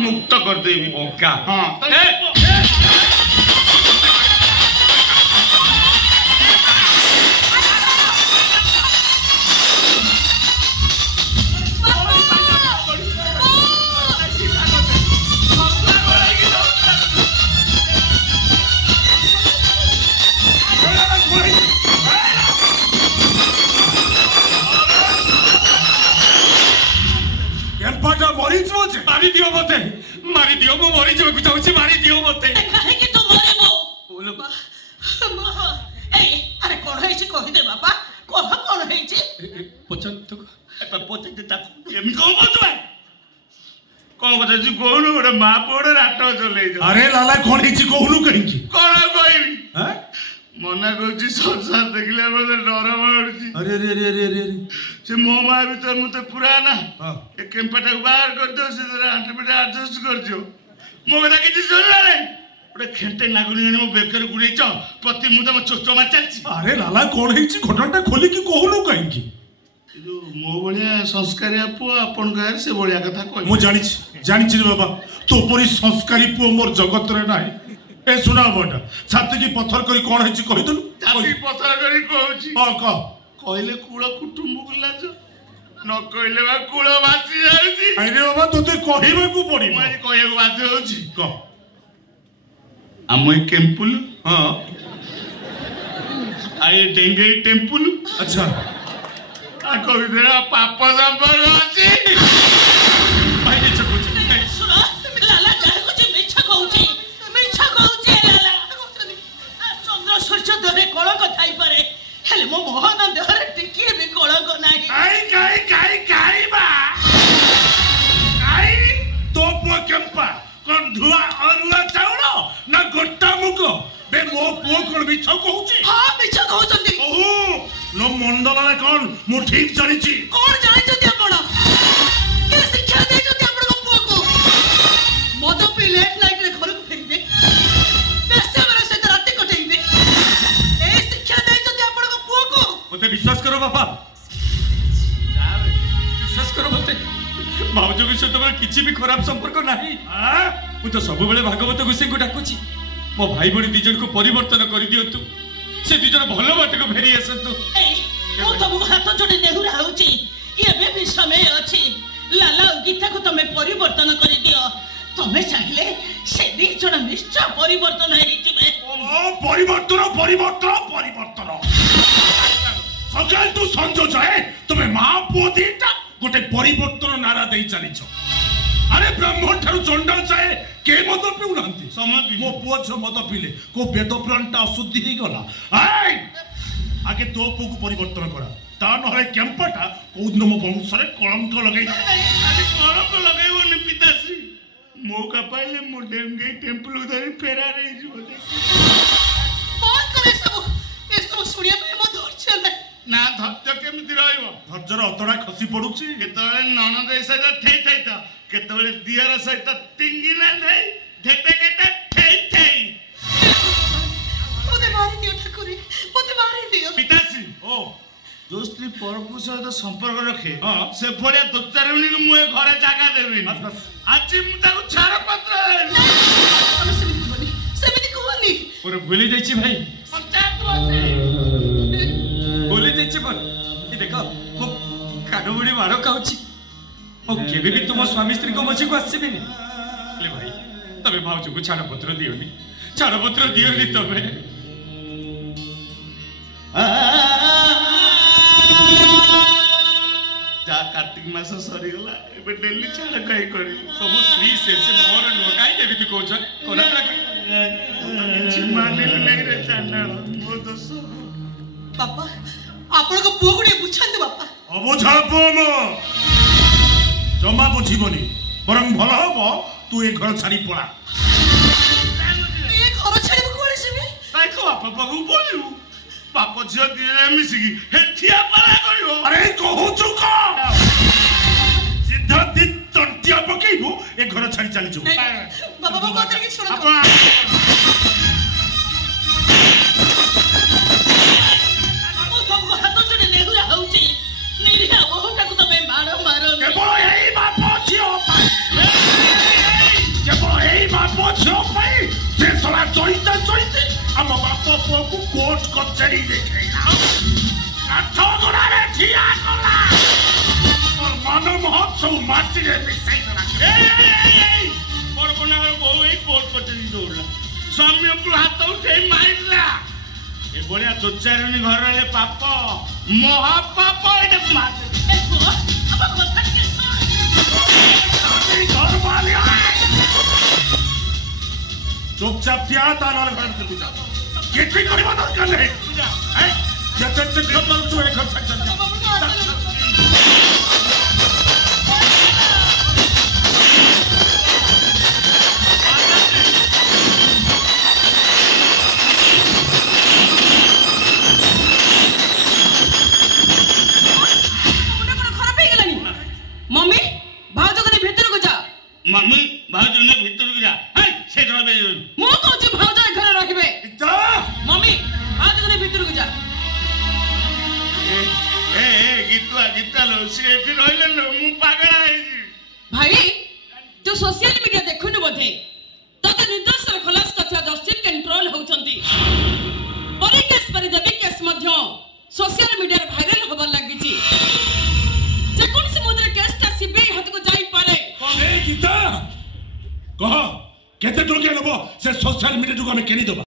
मुक्त करदेवी ओका हाँ मारी दियो मते मारी दियो मो मरी जब कुछ होची मारी दियो मते काहे कि तू मरेबो बोलो ए अरे कोन हेछि कहि दे बाबा कोन हेछि पचन तो पचन दे ताको एम को बतवा कोन बता जी कोन ओडे मा पोडे राटो चले जो अरे लाला कोन हेछि कोहुनु कहि की कोन कहबी हैं मना कहछि संसार देखले मते डर मारछि अरे अरे अरे अरे अरे से मो मा भीतर मते पुराना हां ए केम्पाटा बाहर कर दो से जरा आंटी एडजस्ट कर दियो मो कथा किछि सुनला रे ओडे खेंटे नागुनी मो बेकर गुडैछ प्रति मुदा मो चोचो मार चलछि अरे लाला कोन हेछि घटनाटा खोली की कोहुनु कहि की जो मो बलिया संस्कारी आपु आपन गार से बलिया कथा कहि मो जानिछि रे बाबा तो परी संस्कारी पु मोर जगत रे नाही ए सुना बटा छाती की पत्थर करी कोन हेछि कहि दलु छाती पत्थर करी कहउछि हां क कहले कुळ कुटुंब गुलाज न कहले बा कुळ बासी जाउछि अरे बाबा तोते कहिबा को पड़ी मैं कहयको बाध्य होछि क आमय टेम्पल हां आए डेंगे टेम्पल अच्छा आ कहि दे पाप संपर्क अछि भाई ने चकुच सुनो लाला जाहे कुछ मिछा कहउछि लाला चंद्र सूर्य दरे कलक थाई पारे हेले मो मोहन देहरे टिकिए भी कलक नाही काई बा काई तो पो केम्पा कोन धुआ अरुआ चाउल ना गोटा मुग बे मो पो कोन बिछ कहउछि हां मिछा कहउछंती ओहो नो मंडल रे कोन मु ठीक जानिछि कोन जानिछंती आपण के शिक्षा देछंती आपण को पुआ को मद पी लेट नाइट रे घर को फेरबे बेसे बरे से रात कटेइबे ए शिक्षा देछंती आपण को पुआ को मते विश्वास करो बाबा विश्वास करो मते भाउजो के सहित मोर किछि भी खराब संपर्क नाही हां मु तो सब बेले भागवत गुसे को डाकुची मो भाई बणी दिजन को परिवर्तन कर दियंतु से दिजन भलो बाटे को फेरी आसंतु ए ओ तुम हाथ जोड़ी नेहुरा होची एबे भी समय अछि लाला गीता को तमे परिवर्तन कर दियो तमे चाहिले से दिजन निश्चय परिवर्तन हेई जिवे ओ परिवर्तन सकाल तू संजो जाए तुमे मां पो दीटा गोटे परिवर्तन नारा देई चलीछ अरे ब्राह्मण ठारू चंडाल जाए के मत पिउनांती समझ मो पुओ छ मत पिले को वेद प्राणटा अशुद्धि ही गला आय आगे तो पो को परिवर्तन करा ता नहे केम्पाटा कोदन मो वंश रे कलंक लगई अरे कलंक लगाइबो पिताश्री मौका पाइले मो डेंगे टेम्पल उधर फेरा रही जो बहुत करे सब ए सब सुनिया पे मो धैर्य नै ना धत्य केमिति रहइबो धज्जर अतड़ा खसी पडुची केतले ननद सहित ठेई ठेई त केतले दियर सहित टिंगिला नै धेते केते ठेई ठेई मोते मारी दियो ठाकुरी मोते मारी दियो पिताश्री ओ जो स्त्री परपुरुष सहित संपर्क रखे हाँ। से भलिया दोचारुणी को मुए घरे जागा देबी आज मु ताको छाड़ पत्र सेमिति कहनी पूरा भूली जाइछि भाई पंचायत बसे भूली जाइछि पर ई देखो मो कानो बुडी मारो खाउछि ओ केबे भी तुम स्वामी स्त्री को मछि को आसीबेनी ले भाई तबे भाउजो को छाड़ पत्र दियोनी तबे जा कार्तिक मास सरी गला एबे डेली छाड़ कई करी सब स्त्री से मोर नो काई केबे तू कहछ कोना चिमाने नहीं रे चांडाल मो दोस बापा आपण को पुओ गुडे बुझांते बापा अबुझा पुओ जमा बुझिबनी बरं भल हबो तू ए घर छाड़ी पड़ा ए घर छाड़ी कोले सिबे ताई को बापा को बोलू बाप झियो दिने मिसिकी हेठिया पला करियो अरे कहू चुक सीधा दी तंटिया पकेइबो ए घर छाड़ी चली जो बाबा बाबा तक सुन अपन निरिया ओहटा को तमे मारो केवल यही बाप झियो पुआ को कोर्ट कचहरी देखैला काठ गोड़ारे ठिया कला और मन महोत्सव माटी रे मिसाई देला बड़बना बहु ए कोर्ट कचहरी दौड़ला स्वामी को हाथ उठे मारला ए बड़िया चोचारनी घर रे पाप महापाप एटा मार ए बुआ अब কথা के घर वाले चुपचाप क्या ताला घर से बुझा कितनी करवा दरकार नहीं हैं जैसे से खबर तो एक घर तक चल मम्मी भाउजो कने भीतर को जा मम्मी भाउजो ने भीतर को जा हे से घर बे मो कहू भाउजो घरे रखबे इता मम्मी भाउजो कने भीतर को जा ए गीता लो से रहले लो मु पागल आइ भाई तू सोशल मीडिया देखुनु बोधे तते निर्देश खलास कथा जस्टिस कंट्रोल होचंती परे केस परि देबी केस मध्य सोशल मीडिया भाइरल होबर लागिची जे कोन से मुद्रा केस ता सीबीआई हाथ को जाई पारे ए गीता कह केते टोके लेबो से सोशल मीडिया जो हमें केनी दबा